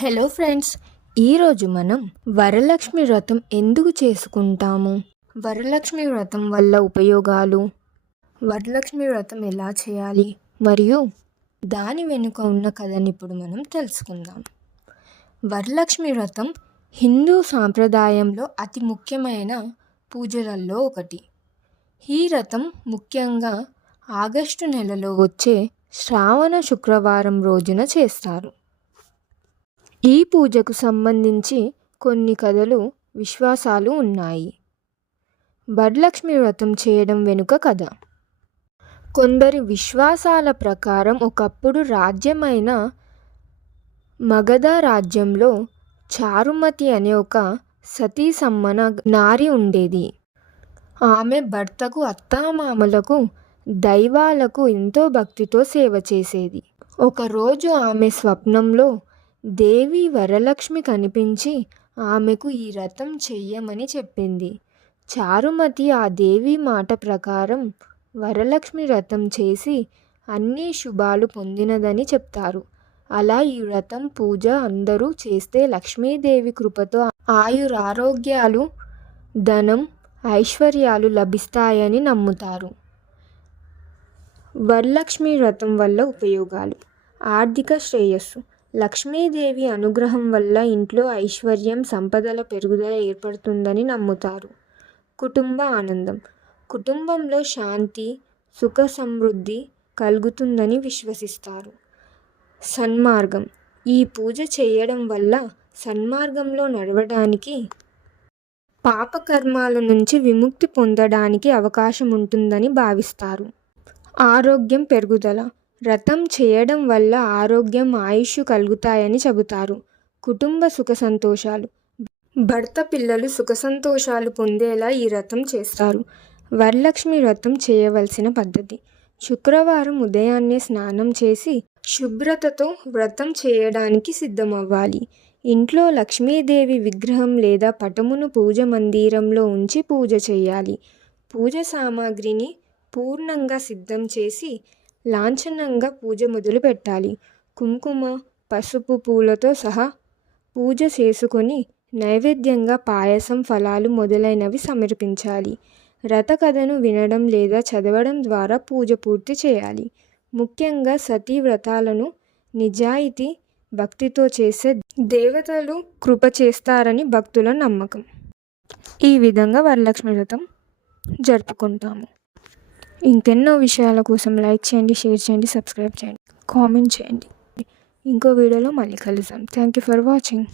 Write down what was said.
Hello friends, ఈరోజు మనం వరలక్ష్మి వ్రతం ఎందుకు చేసుకుంటాము, వరలక్ష్మి వ్రతం వల్ల ఉపయోగాలు, వరలక్ష్మి వ్రతం ఎలా చేయాలి మరియు దాని వెనుక ఉన్న కథని ఇప్పుడు మనం తెలుసుకుందాం. వరలక్ష్మి వ్రతం హిందూ సాంప్రదాయంలో అతి ముఖ్యమైన పూజలలో ఒకటి. ఈ వ్రతం ముఖ్యంగా ఆగస్టు నెలలో వచ్చే శ్రావణ శుక్రవారం రోజున చేస్తారు. ఈ పూజకు సంబంధించి కొన్ని కథలు, విశ్వాసాలు ఉన్నాయి. వరలక్ష్మి వ్రతం చేయడం వెనుక కథ. కొందరి విశ్వాసాల ప్రకారం ఒకప్పుడు రాజ్యమైన మగధ రాజ్యంలో చారుమతి అనే ఒక సతీ సమ్మన నారి ఉండేది. ఆమె భర్తకు, అత్తామామలకు, దైవాలకు ఎంతో భక్తితో సేవ చేసేది. ఒకరోజు ఆమె స్వప్నంలో దేవి వరలక్ష్మి కనిపించి ఆమెకు ఈ వ్రతం చెయ్యమని చెప్పింది. చారుమతి ఆ దేవి మాట ప్రకారం వరలక్ష్మి వ్రతం చేసి అన్ని శుభాలు పొందినదని చెప్తారు. అలా ఈ వ్రతం పూజ అందరూ చేస్తే లక్ష్మీదేవి కృపతో ఆయురారోగ్యాలు, ధనం, ఐశ్వర్యాలు లభిస్తాయని నమ్ముతారు. వరలక్ష్మి వ్రతం వల్ల ఉపయోగాలు. ఆర్థిక శ్రేయస్సు. లక్ష్మీదేవి అనుగ్రహం వల్ల ఇంట్లో ఐశ్వర్యం, సంపదల పెరుగుదల ఏర్పడుతుందని నమ్ముతారు. కుటుంబ ఆనందం. కుటుంబంలో శాంతి, సుఖ సమృద్ధి కలుగుతుందని విశ్వసిస్తారు. సన్మార్గం. ఈ పూజ చేయడం వల్ల సన్మార్గంలో నడవడానికి, పాపకర్మాల నుంచి విముక్తి పొందడానికి అవకాశం ఉంటుందని భావిస్తారు. ఆరోగ్యం పెరుగుదల. వ్రతం చేయడం వల్ల ఆరోగ్యం, ఆయుష్ కలుగుతాయని చెబుతారు. కుటుంబ సుఖ సంతోషాలు. భర్త, పిల్లలు సుఖ సంతోషాలు పొందేలా ఈ వ్రతం చేస్తారు. వరలక్ష్మి వ్రతం చేయవలసిన పద్ధతి. శుక్రవారం ఉదయాన్నే స్నానం చేసి శుభ్రతతో వ్రతం చేయడానికి సిద్ధమవ్వాలి. ఇంట్లో లక్ష్మీదేవి విగ్రహం లేదా పటమును పూజ మందిరంలో ఉంచి పూజ చేయాలి. పూజ సామాగ్రిని పూర్ణంగా సిద్ధం చేసి లాంఛనంగా పూజ మొదలు పెట్టాలి. కుంకుమ, పసుపు, పూలతో సహా పూజ చేసుకొని నైవేద్యంగా పాయసం, ఫలాలు మొదలైనవి సమర్పించాలి. వ్రత కథను వినడం లేదా చదవడం ద్వారా పూజ పూర్తి చేయాలి. ముఖ్యంగా సతీ వ్రతాలను నిజాయితీ, భక్తితో చేసే దేవతలు కృప చేస్తారని భక్తుల నమ్మకం. ఈ విధంగా వరలక్ష్మి వ్రతం జరుపుకుంటాము. ఇంకెన్నో విషయాల కోసం లైక్ చేయండి, షేర్ చేయండి, సబ్స్క్రైబ్ చేయండి, కామెంట్ చేయండి. ఇంకో వీడియోలో మళ్ళీ కలుద్దాం. Thank you for watching.